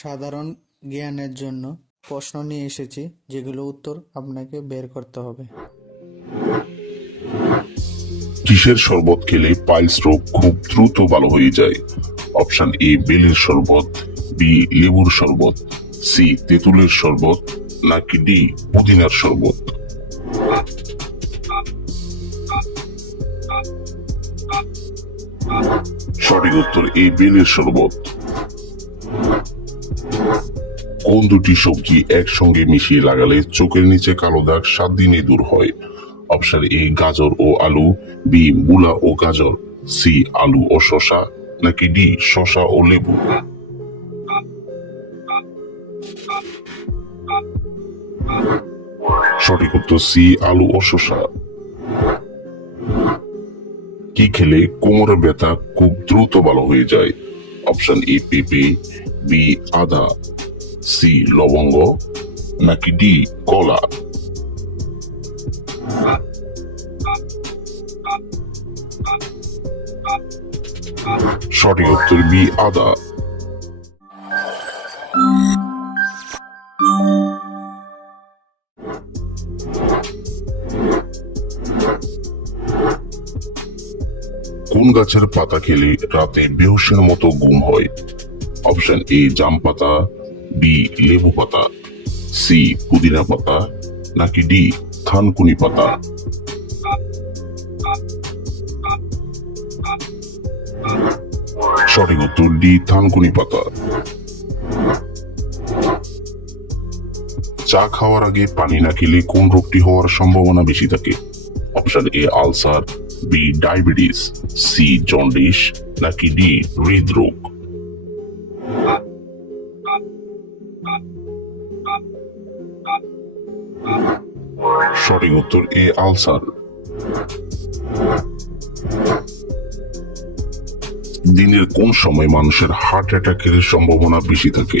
সাধারণ জ্ঞানের জন্য প্রশ্ন নিয়ে এসেছি, যেগুলো উত্তর আপনাকে বের করতে হবে। কিসের শরবত খেলে পাইলস রোগ খুব দ্রুত ভালো হয়ে যায়? অপশন এ বেলের শরবত, বি লেবুর শরবত, সি তেঁতুলের শরবত, নাকি ডি পুদিনার শরবত? সঠিক উত্তর এ বেলের শরবত। কোন দুটি সবজি একসঙ্গে মিশিয়ে লাগালে চোখের নিচে কালো দাগ 7 দিনে দূর হয়? অপশন এ গাজর ও আলু, বি মূলা ও গাজর, সি আলু ও শসা, নাকি ডি শসা ও লেবু? সঠিক উত্তর সি আলু ও শসা। কি খেলে কোমরের ব্যথা খুব দ্রুত ভালো হয়ে যায়? অপশন এ পেঁপে, বি আদা, সি লবঙ্গ, নাকি ডি কলা? সঠিক উত্তর বি আদা। কোন গাছের পাতা খেলে রাতে বেহুশের মতো ঘুম হয়? অপশন এ জাম পাতা, বি লেবু পাতা, সি পুদিনা পাতা, নাকি ডি থানকুনি পাতা? সঠিক উত্তর ডি থানকুনি পাতা। চা খাওয়ার আগে পানি না খেলে কোন রোগটি হওয়ার সম্ভাবনা বেশি থাকে? Option A ulcer, B diabetes, C jaundice, নাকি ডি হৃদরোগ? সঠিক উত্তর এ আলসার। দিনের কোন সময় মানুষের হার্ট অ্যাটাকের সম্ভাবনা বেশি থাকে?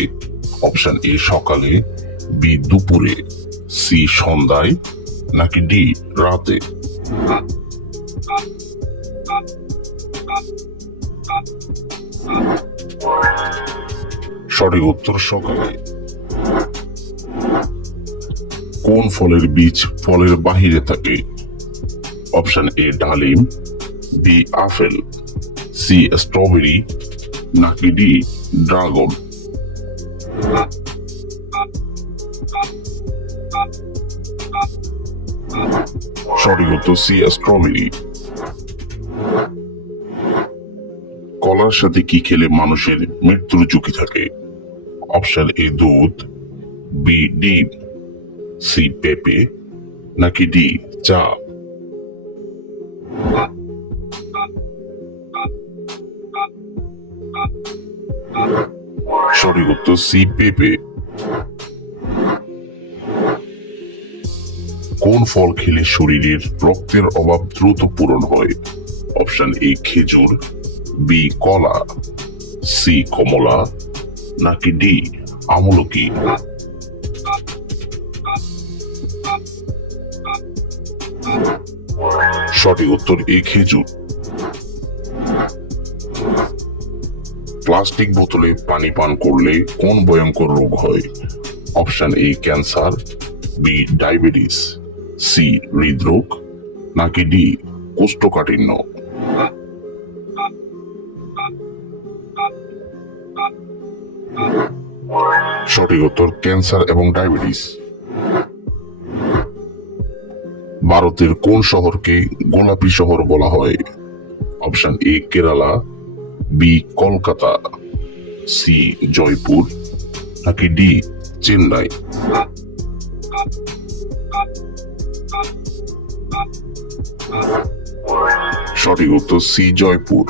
অপশন এ সকালে, বি দুপুরে, সি সন্ধ্যায়, নাকি ডি রাতে? সঠিক উত্তর সকালে। কোন ফলের বীজ ফলের বাহিরে থাকে? অপশন এ ডালিম, বি আপেল, সি স্ট্রবেরি, নাকি ডি ড্রাগন? সঠিক উত্তর সি স্ট্রবেরি। কলার সাথে কি খেলে মানুষের মৃত্যুর ঝুঁকি থাকে? অপশন এ দুধ, বি ডিম, সি পেঁপে, নাকি ডি চা? সঠিক উত্তর সি পেঁপে। কোন ফল খেলে শরীরের রক্তের অভাব দ্রুত পূরণ হয়? অপশন এ খেজুর, বি কলা, সি কমলা, নাকি ডি আমলকি? সঠিক উত্তর এ খেজুর। প্লাস্টিক বোতলে পানি পান করলে কোন ভয়ঙ্কর রোগ হয়? Option A cancer, B diabetes, C হৃদরোগ, নাকি ডি কোষ্ঠকাঠিন্য? সঠিক উত্তর ক্যান্সার এবং ডায়াবেটিস। ভারতের কোন শহরকে গোলাপি শহর বলা হয়? Option A Kerala, B Kolkata, C Jaipur, নাকি ডি চেন্নাই? সঠিক উত্তর সি জয়পুর।